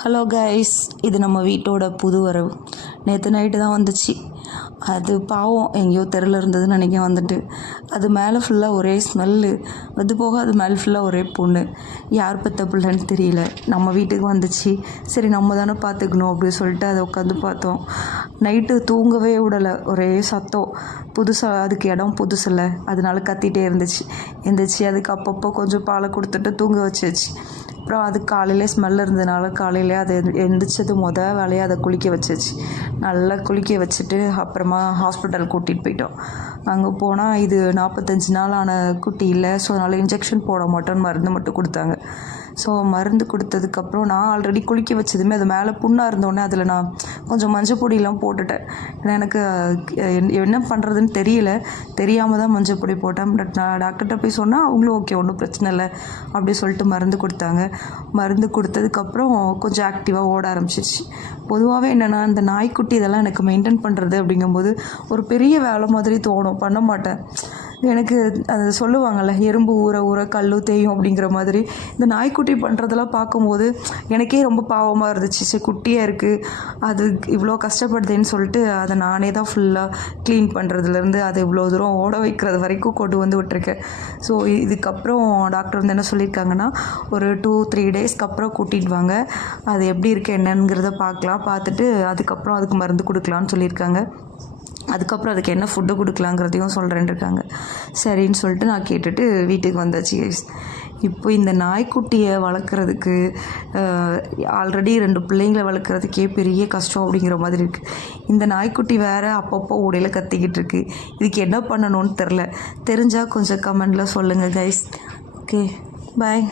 Hello guys, இது நம்ம வீட்டோட புது வரவு. நேற்று நைட்டு தான் வந்துச்சு. அது பாவம் எங்கேயோ தெருவில் இருந்ததுன்னு நினைக்க வந்துட்டு அது மேலே ஃபுல்லாக ஒரே ஸ்மெல்லு. அது போக அது மேலே ஃபுல்லாக ஒரே பொண்ணு. யார் பெற்ற பிள்ளைன்னு தெரியல. நம்ம வீட்டுக்கு வந்துச்சு. சரி நம்ம தானே பார்த்துக்கணும் அப்படின்னு சொல்லிட்டு அதை உட்காந்து பார்த்தோம். நைட்டு தூங்கவே விடலை. ஒரே சத்தம். புதுசாக அதுக்கு இடம் புதுசில்ல, அதனால கத்திகிட்டே இருந்துச்சு. எந்திரிச்சு அதுக்கு அப்பப்போ கொஞ்சம் பாலை கொடுத்துட்டு தூங்க வச்சிச்சு. அப்புறம் அது காலையிலே ஸ்மெல் இருந்ததுனால காலையிலே அதை எந்திரிச்சது வேலையை அதை குளிக்க வச்சிச்சு. நல்லா குளிக்க வச்சுட்டு அப்புறமா ஹாஸ்பிட்டல் கூட்டிகிட்டு போயிட்டோம். அங்கே போனால் இது 45 நாள் ஆன குட்டி இல்லை, ஸோ அதனால் இன்ஜெக்ஷன் போட மாட்டோன்னு மருந்து மட்டும் கொடுத்தாங்க. ஸோ மருந்து கொடுத்ததுக்கப்புறம் நான் ஆல்ரெடி குளிக்க வச்சதுமே அது மேலே புண்ணாக இருந்தோடனே அதில் நான் கொஞ்சம் மஞ்சள் பொடியெலாம் போட்டுட்டேன். ஏன்னா எனக்கு என்ன பண்ணுறதுன்னு தெரியல. தெரியாமல் தான் மஞ்சள் பொடி போட்டேன். பட் நான் டாக்டர்கிட்ட போய் சொன்னால் அவங்களும் ஓகே, ஒன்றும் பிரச்சனை இல்லை அப்படி சொல்லிட்டு மருந்து கொடுத்தாங்க. மருந்து கொடுத்ததுக்கப்புறம் கொஞ்சம் ஆக்டிவாக ஓட ஆரம்பிச்சிருச்சு. பொதுவாகவே என்னென்னா இந்த நாய்க்குட்டி இதெல்லாம் எனக்கு மெயின்டைன் பண்ணுறது அப்படிங்கும்போது ஒரு பெரிய வேலை மாதிரி தோணும், பண்ண மாட்டேன். எனக்கு அது சொல்லுவாங்கள்ல, எறும்பு ஊற ஊற கல்லு தேயும் அப்படிங்கிற மாதிரி இந்த நாய்க்குட்டி பண்ணுறதெல்லாம் பார்க்கும்போது எனக்கே ரொம்ப பாவமாக இருந்துச்சு. சரி குட்டியாக இருக்குது, அது இவ்வளோ கஷ்டப்படுதேன்னு சொல்லிட்டு அதை நானே தான் ஃபுல்லாக க்ளீன் பண்ணுறதுலேருந்து அதை இவ்வளோ தூரம் ஓட வைக்கிறது வரைக்கும் கொண்டு வந்து விட்டுருக்கேன். ஸோ இதுக்கப்புறம் டாக்டர் வந்து என்ன சொல்லியிருக்காங்கன்னா, ஒரு 2-3 டேஸ்க்கு அப்புறம் கூட்டிகிட்டு வாங்க, அது எப்படி இருக்குது என்னங்கிறத பார்க்கலாம், பார்த்துட்டு அதுக்கப்புறம் அதுக்கு மருந்து கொடுக்கலான்னு சொல்லியிருக்காங்க. அதுக்கப்புறம் அதுக்கு என்ன ஃபுட்டு கொடுக்கலாங்கிறதையும் சொல்கிறேன்னு இருக்காங்க. சரின்னு சொல்லிட்டு நான் கேட்டுட்டு வீட்டுக்கு வந்தாச்சு. இப்போ இந்த நாய்க்குட்டியை வளர்க்குறதுக்கு ஆல்ரெடி 2 பிள்ளைங்களை வளர்க்குறதுக்கே பெரிய கஷ்டம் அப்படிங்கிற மாதிரி இருக்குது. இந்த நாய்க்குட்டி வேறு அப்பப்போ உடையில் கத்திக்கிட்டு இருக்குது. இதுக்கு என்ன பண்ணணும்னு தெரில. தெரிஞ்சால் கொஞ்சம் கமெண்டில் சொல்லுங்கள் கைஸ். ஓகே, பாய்.